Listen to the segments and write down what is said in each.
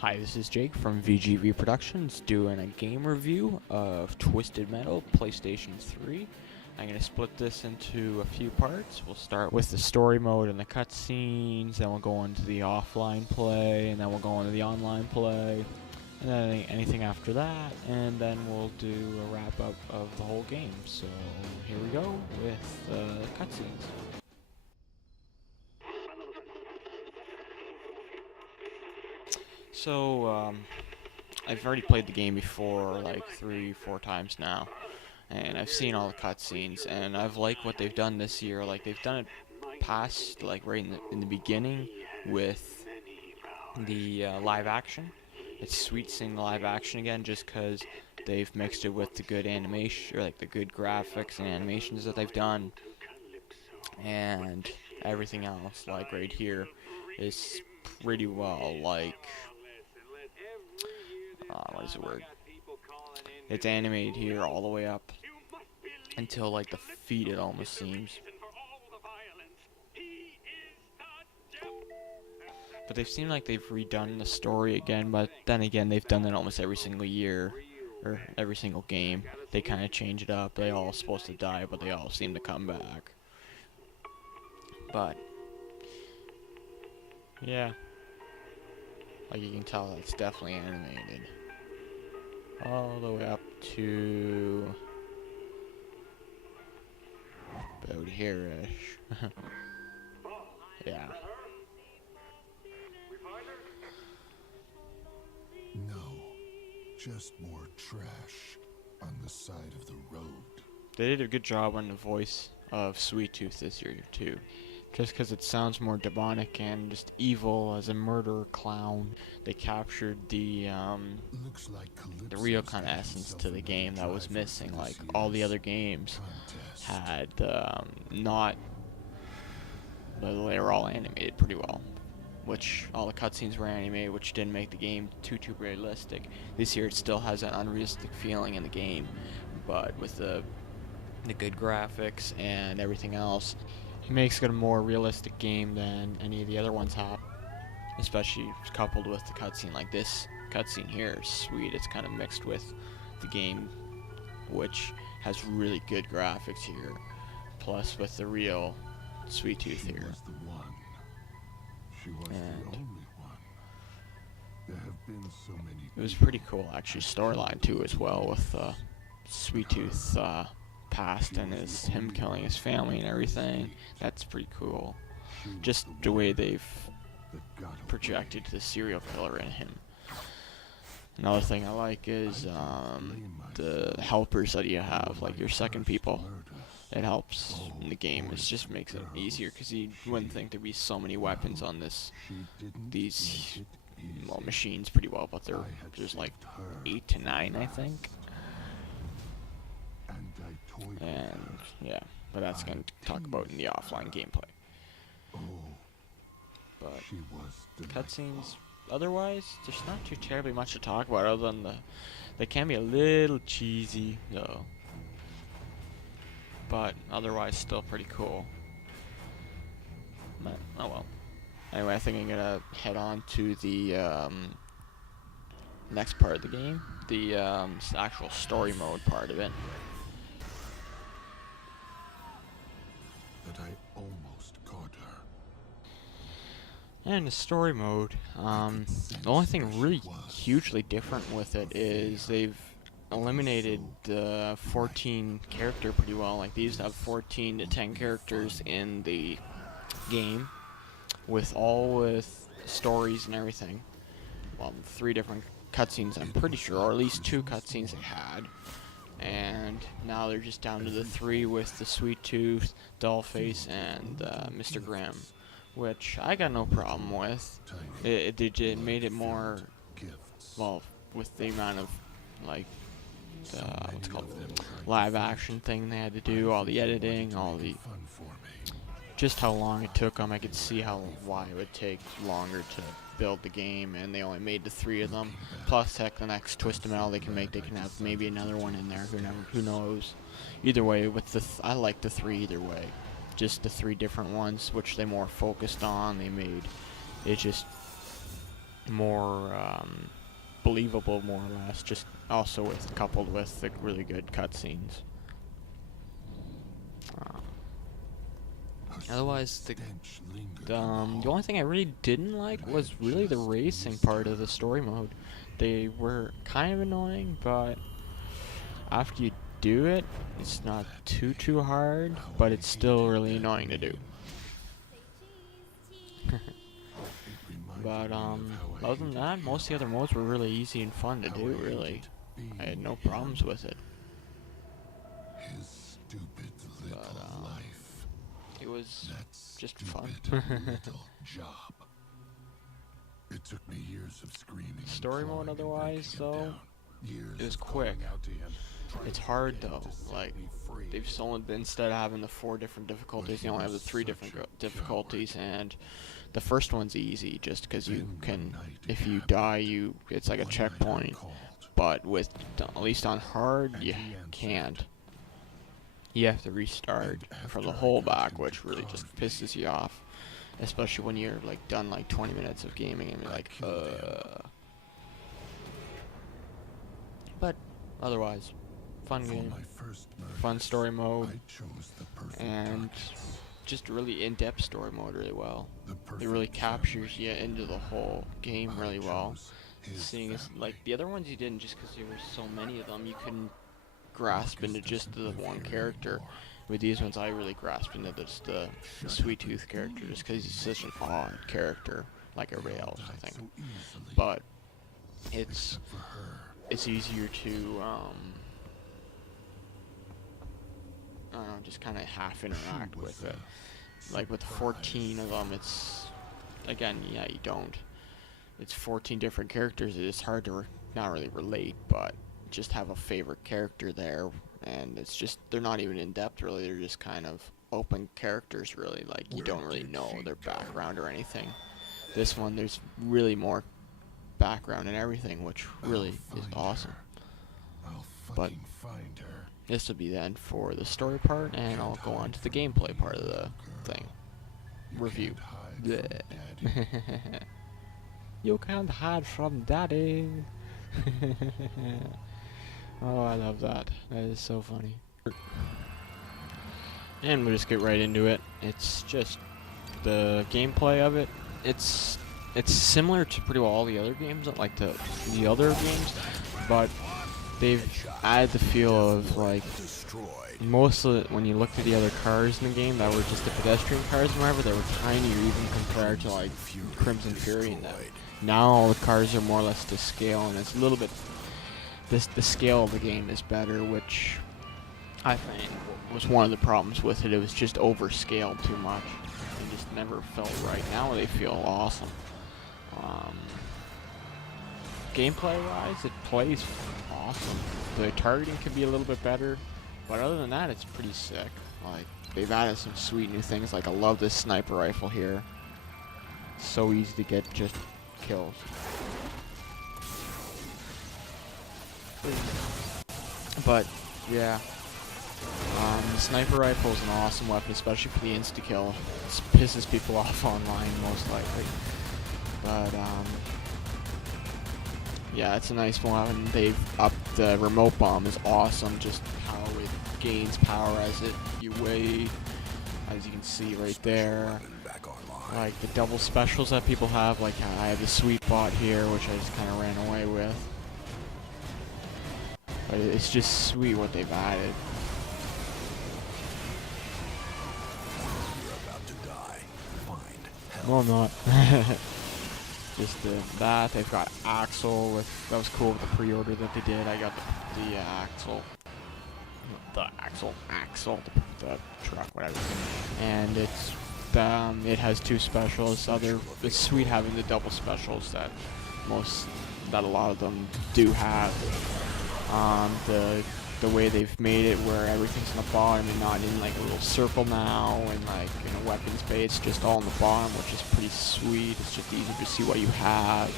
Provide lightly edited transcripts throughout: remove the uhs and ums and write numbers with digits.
Hi, this is Jake from VGV Productions doing a game review of Twisted Metal PlayStation 3. I'm going to split this into a few parts. We'll start with the story mode and the cutscenes, then we'll go into the offline play, and then we'll go into the online play, and then anything after that, and then we'll do a wrap up of the whole game. So here we go with the cutscenes. So, I've already played the game before, like 3-4 times now, and I've seen all the cutscenes, and I've liked what they've done this year. Like they've done it past, like right in the beginning with the live action. It's sweet seeing the live action again, just because they've mixed it with the good animation, or like the good graphics and animations that they've done, and everything else. Like right here is pretty well like what is the word? It's animated here all the way up until like the feet, it almost seems. But they've seemed like they've redone the story again, but then again, they've done it almost every single year, or every single game. They kind of change it up. They all supposed to die, but they all seem to come back. But, yeah. Like you can tell, it's definitely animated. All the way up to about here-ish. Yeah. No, just more trash on the side of the road. They did a good job on the voice of Sweet Tooth this year, too. Just because it sounds more demonic and just evil as a murderer clown. They captured the real kind of essence to the game that was missing. Like all the other games had not. They were all animated pretty well, which all the cutscenes were animated, which didn't make the game too realistic. This year it still has an unrealistic feeling in the game, but with the good graphics and everything else, it makes it a more realistic game than any of the other ones have, especially coupled with the cutscene. Like this cutscene here is sweet. It's kind of mixed with the game, which has really good graphics here, plus with the real Sweet Tooth here. Was the one. She was the only one. There have been so many. It was pretty cool, actually, storyline too as well, with Sweet Tooth past and him killing his family and everything. That's pretty cool. Just the way they've projected the serial killer in him. Another thing I like is the helpers that you have, like your second people. It helps in the game. It just makes it easier, because you wouldn't think there'd be so many weapons on these machines pretty well, but there's like 8 to 9, I think. And yeah, but that's going to talk about in the offline gameplay. But cutscenes, otherwise, there's not too terribly much to talk about other than they can be a little cheesy though. But otherwise, still pretty cool. But, oh well. Anyway, I think I'm gonna head on to the next part of the game, the actual story mode part of it. That I almost caught her. And the story mode, the only thing really hugely different with it is they've eliminated the 14 character pretty well. Like these have 14 to 10 characters in the game, with stories and everything. Well, 3 different cutscenes, I'm pretty sure, or at least 2 cutscenes they had. And now they're just down to the 3 with the Sweet Tooth, Dollface, and Mr. Grimm, which I got no problem with. It made it more, well, with the amount of like what's called live action thing they had to do, all the editing, just how long it took them. I could see why it would take longer to build the game, and they only made the 3 of them. Plus, heck, the next Twisted Metal they can have maybe another one in there. Who knows? Either way, with I like the 3 either way. Just the 3 different ones, which they more focused on. They made it just more believable, more or less. Just also with coupled with the really good cutscenes. Otherwise, the only thing I really didn't like was really the racing part of the story mode. They were kind of annoying, but after you do it, it's not too hard, but it's still really annoying to do. But other than that, most of the other modes were really easy and fun to do, really. I had no problems with it. But it was just fun. It took me years of screaming. Story mode otherwise, though, it was quick. It's hard though. Like, they've sold, instead of having the 4 different difficulties, they only have the 3 different difficulties, and the first one's easy just because you can, if you die, it's like a checkpoint. But with, at least on hard, you can't. You have to restart from the whole back, which really just pisses you off. Especially when you're like done like 20 minutes of gaming and you're like, But otherwise, fun game, fun story mode, and just really in-depth story mode really well. It really captures you into the whole game really well. Seeing as like the other ones you didn't, just because there were so many of them, you couldn't grasp into just the one character. With these ones, I really grasped into just the Sweet Tooth character, just because he's such an odd character, like everybody else, I think. But it's easier to I don't know, just kind of half interact with it. Like with 14 of them, it's again, yeah, you don't. It's 14 different characters. It's hard to not really relate, but just have a favorite character there, and it's just, they're not even in depth really, they're just kind of open characters really, like you don't really know their background or anything. This one, there's really more background and everything, which really is awesome. But this will be the end for the story part, and I'll go on to the gameplay part of the thing. Review. You can't hide from daddy. Oh, I love that. That is so funny. And we'll just get right into it. It's just the gameplay of it. It's similar to pretty well all the other games, like the other games, but they've added the feel of like most of it. When you looked at the other cars in the game that were just the pedestrian cars, whatever, they were tinier even compared to like Crimson Fury and them. Now all the cars are more or less to scale, and it's a little bit. The scale of the game is better, which I think was one of the problems with it. It was just overscaled too much. It just never felt right. Now they feel awesome. Gameplay-wise, it plays awesome. The targeting could be a little bit better, but other than that, it's pretty sick. Like, they've added some sweet new things. Like, I love this sniper rifle here. So easy to get just kills. But yeah, the sniper rifle is an awesome weapon, especially for the insta-kill. It pisses people off online, most likely. But yeah, it's a nice one. They've upped the remote bomb is awesome. Just how it gains power as you wait, as you can see right there. Like the double specials that people have. Like I have the sweet bot here, which I just kind of ran away with. But it's just sweet what they've added. Well, I'm not. Just that. They've got Axle with, that was cool with the pre-order that they did. I got the Axle. The truck, whatever. And it has 2 specials. It's sweet having the double specials that a lot of them do have. The way they've made it where everything's on the bottom and not in like a little circle now, and like in a weapons bay, it's just all on the bottom, which is pretty sweet. It's just easy to see what you have.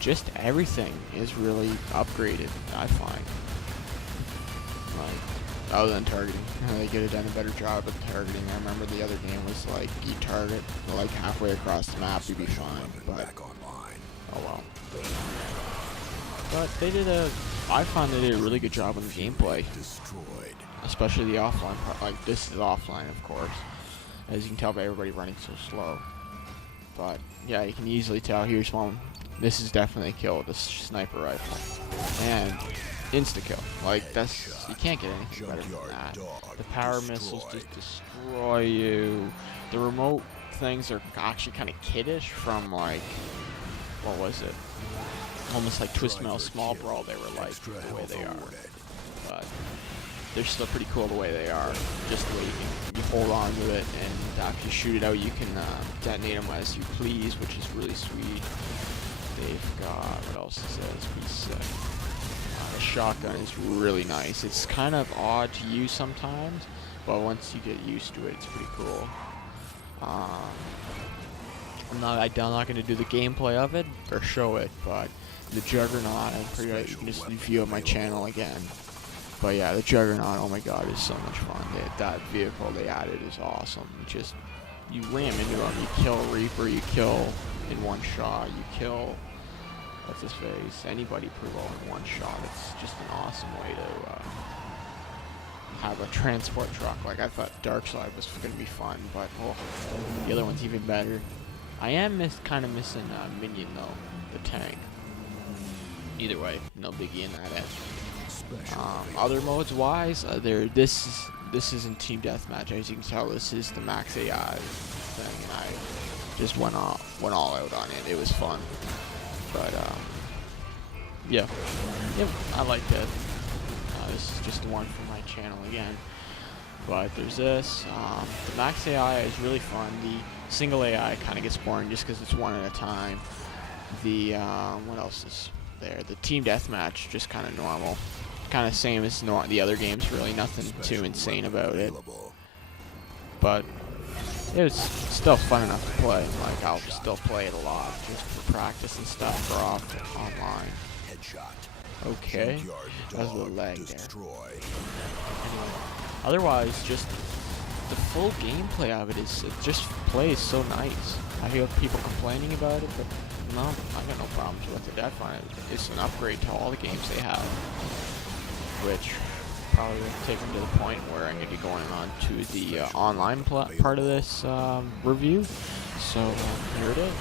Just everything is really upgraded, I find. Like other than targeting. They could have done a better job of targeting. I remember the other game was like, you target like halfway across the map, you'd be fine. But, oh well. But they did I found they did a really good job on the gameplay. Especially the offline part. Like, this is offline, of course. As you can tell by everybody running so slow. But, yeah, you can easily tell. Here's one. This is definitely a kill with a sniper rifle. And insta-kill. Like, that's... You can't get anything better than that. The power missiles just destroy you. The remote things are actually kind of kiddish from, like... What was it? Almost like Twist Metal Small Brawl, they were like, the way they are. But they're still pretty cool the way they are. Just the way you hold on to it, and after you shoot it out, you can detonate them as you please, which is really sweet. They've got, what else is that? It's pretty sick. The shotgun is really nice. It's kind of odd to use sometimes, but once you get used to it, it's pretty cool. I'm not going to do the gameplay of it or show it, but the Juggernaut, I'm pretty sure you can just view on my channel again. But yeah, the Juggernaut, oh my god, is so much fun. That vehicle they added is awesome. Just, you ram into them, you kill Reaper, you kill in one shot, you kill, what's his face, anybody pretty well in one shot. It's just an awesome way to have a transport truck. Like, I thought Darkside was going to be fun, but oh, the other one's even better. I am kind of missing Minion though, the tank. Either way, no biggie in that edge. Other modes wise, this isn't Team Deathmatch. As you can tell, this is the max AI thing, and I just went all out on it. It was fun, but yeah, I liked it. This is just the one from my channel again. But there's this. The max AI is really fun. The single AI kind of gets boring just because it's one at a time. The what else is there? The Team Deathmatch, just kind of normal. Kind of same as the other games, really nothing too insane about it. But it was still fun enough to play. Like, I'll still play it a lot just for practice and stuff for online. Okay, that was a little lag there. Anyway, otherwise, just the full gameplay of it just plays so nice. I hear people complaining about it, but no, I got no problems with it. I find it's an upgrade to all the games they have, which probably will take them to the point where I'm going to be going on to the online part of this review. So here it is.